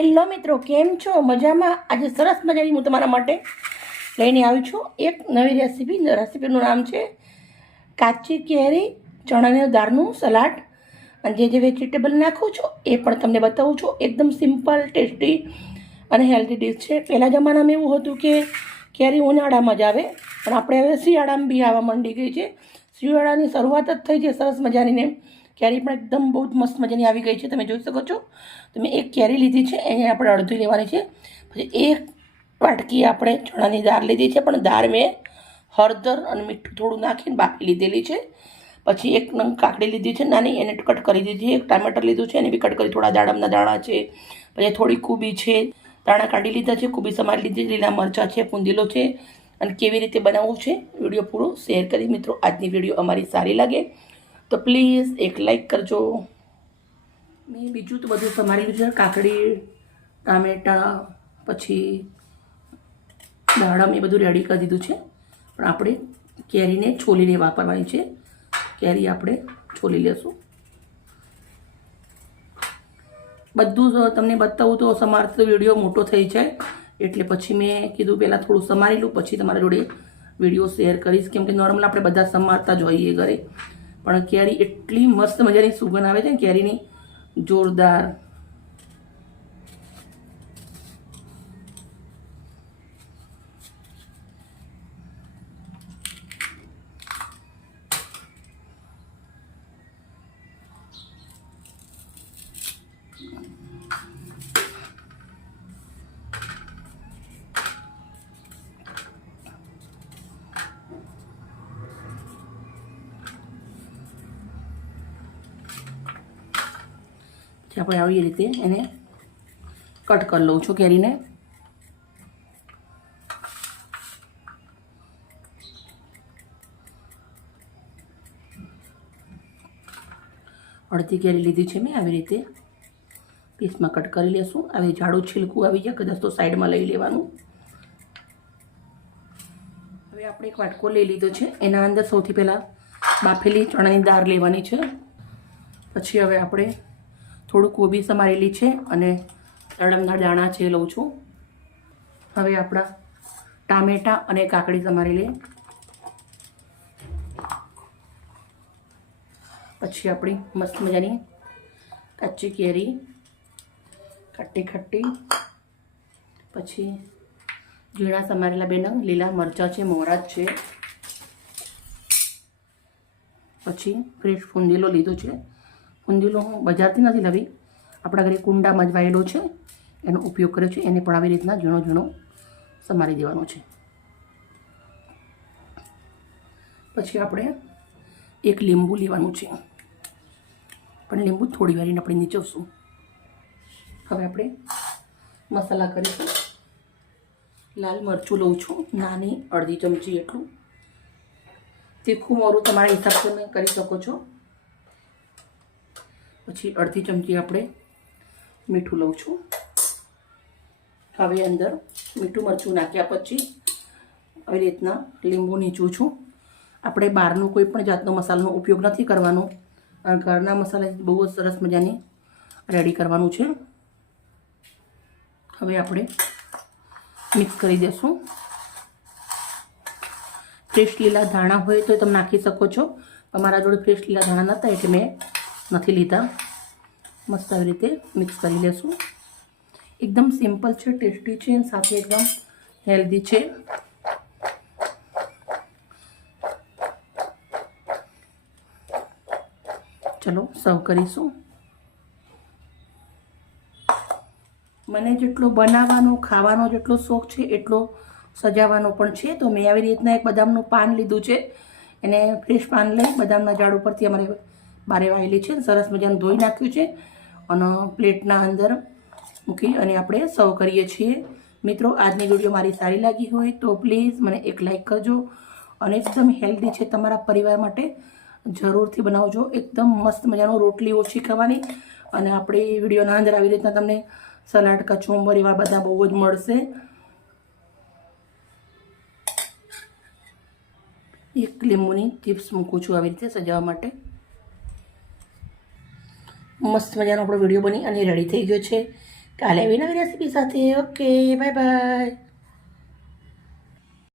Hello મિત્રો, કેમ છો? મજામાં? આજે સરસ મજાની હું તમારા માટે લઈને આવી છું એક નવી રેસીપી રેસીપીનું નામ છે કાચી કેરી ચણાની દાળનું સલાડ. અને જે જે વેજીટેબલ નાખું છું એ પણ તમને બતાવું છું. એકદમ સિમ્પલ ટેસ્ટી અને હેલ્ધી ડીશ છે. પહેલાં જમાનામાં એવું હતું કે કેરી ઉનાળામાં જ આવે. પણ આપણે હવે શિયાળામાં બી આવવા માંડી ગઈ છે. શિયાળાની શરૂઆત જ થઈ છે સરસ મજાની ને. કેરી પણ એકદમ બહુ જ મસ્ત મજાની આવી ગઈ છે, તમે જોઈ શકો છો. તો મેં એક કેરી લીધી છે, એને આપણે અડધી લેવાની છે. પછી એક વાટકી આપણે ચણાની દાળ લીધી છે, પણ દાળ મેં હળદર અને મીઠું થોડું નાખીને બાફી લીધેલી છે. પછી એક નંગ કાકડી લીધી છે, નાની, એને કટ કરી દીધી એક ટામેટર લીધું છે, એને બી કટ કરી થોડા દાડમના દાણા છે. પછી થોડી કૂબી છે, દાણા કાઢી લીધા છે, કૂબી સમારી લીધી લીલા મરચાં છે, પૂંદીલો છે. અને કેવી રીતે બનાવવું છે, વીડિયો પૂરો શેર કરી. મિત્રો, આજની વીડિયો અમારી સારી લાગે તો પ્લીઝ એક લાઈક કરજો. મેં બીજું તો બધું સમારેલું છે. કાકડી, ટામેટાં, પછી દાડમ એ બધું રેડી કરી દીધું છે. પણ આપણે કેરીને છોલીને વાપરવાની છે. કેરી આપણે છોલી લેશું. બધું તમને બતાવું તો સમારતો વીડિયો મોટો થઈ જાય. એટલે પછી મેં કીધું પહેલાં થોડું સમારી લઉં, પછી તમારા જોડે વીડિયો શેર કરીશ. કેમ કે નોર્મલ આપણે બધા સમારતા જ હોઈએ ઘરે. પણ કેરી એટલી મસ્ત મજાની સુગંધ આવે છે ને કેરીની. જોરદાર. પછી આપણે આવી રીતે એને કટ કરી લઉં છું કેરીને. અડધી કેરી લીધી છે મેં આવી રીતે. પીસમાં કટ કરી લેશું. આવી જાડું છિલકું આવી જાય કદાચ તો સાઈડમાં લઈ લેવાનું. હવે આપણે એક વાટકો લઈ લીધો છે. એના અંદર સૌથી પહેલાં બાફેલી ચણાની દાળ લેવાની છે. પછી હવે આપણે થોડું કોબી સમારેલી છે અને તળમના દાણા છે લઉં છું. હવે આપણા ટામેટાં અને કાકડી સમારેલી પછી આપણી મસ્ત મજાની કાચી કેરી ખટ્ટી ખટ્ટી પછી ઝીણા સમારેલા બે નંગ લીલા મરચાં છે મોરા છે. પછી ફ્રેશ ફૂંદેલો લીધો છે. ફુંદીલો હું બજારથી નથી લાવી. આપણા ઘરે કુંડામાં જ વાયેલો છે. એનો ઉપયોગ કર્યો છે. એને પણ આવી રીતના ઝીણો ઝીણો સમારી દેવાનો છે. પછી આપણે એક લીંબુ લેવાનું છે. પણ લીંબુ થોડી વારીને આપણે નીચવશું. હવે આપણે મસાલા કરીશું. લાલ મરચું લઉં છું. નાની અડધી ચમચી એટલું તીખું મોરું તમારા હિસાબથી તમે કરી શકો છો. પછી અડધી ચમચી આપણે મીઠું લઉં છું. હવે અંદર મીઠું મરચું નાખ્યા પછી આવી રીતના લીંબુ નીચું છું. આપણે બહારનું કોઈ પણ જાતનો મસાલાનો ઉપયોગ નથી કરવાનો. ઘરના મસાલા બહુ જ સરસ મજાની રેડી કરવાનું છે. હવે આપણે મિક્સ કરી દઈશું ફ્રેશ લીલા ધાણા હોય તો તમે નાખી શકો છો. તમારા જોડે ફ્રેશ લીલા ધાણા નહોતા એટલે મેં નથી લીધા. મસ્ત આવી રીતે મિક્સ કરી લેશું. એકદમ સિમ્પલ છે ટેસ્ટી છે અને સાથે એકદમ હેલ્ધી છે. ચલો સર્વ કરીશું. મને જેટલો બનાવવાનો, ખાવાનો જેટલો શોખ છે, એટલો સજાવવાનો પણ છે. તો મેં આવી રીતના એક બદામનું પાન લીધું છે. એને ફ્રેશ પાન લઈ બદામના ઝાડ ઉપરથી અમારે બારે વાયેલી છે સરસ મજાનું ધોઈ નાખ્યું છે અને પ્લેટના અંદર મૂકી અને આપણે સર્વ કરીએ છીએ. મિત્રો, આજની વીડિયો મારી સારી લાગી હોય તો પ્લીઝ મને એક લાઇક કરજો અને એકદમ હેલ્ધી છે તમારા પરિવાર માટે. જરૂરથી બનાવજો. એકદમ મસ્ત મજાનો રોટલી ઓછી ખાવાની અને આપણી વિડીયોના અંદર આવી રીતના તમને સલાડ, કચુંબર એવા બધા બહુ જ મળશે. એક લીંબુની ચિપ્સ મૂકું છું આવી રીતે સજાવવા માટે. મસ્ત મજાનો આપણો વીડિયો બની અને રેડી થઈ ગયો છે. કાલે આવી રેસીપી સાથે. Okay bye bye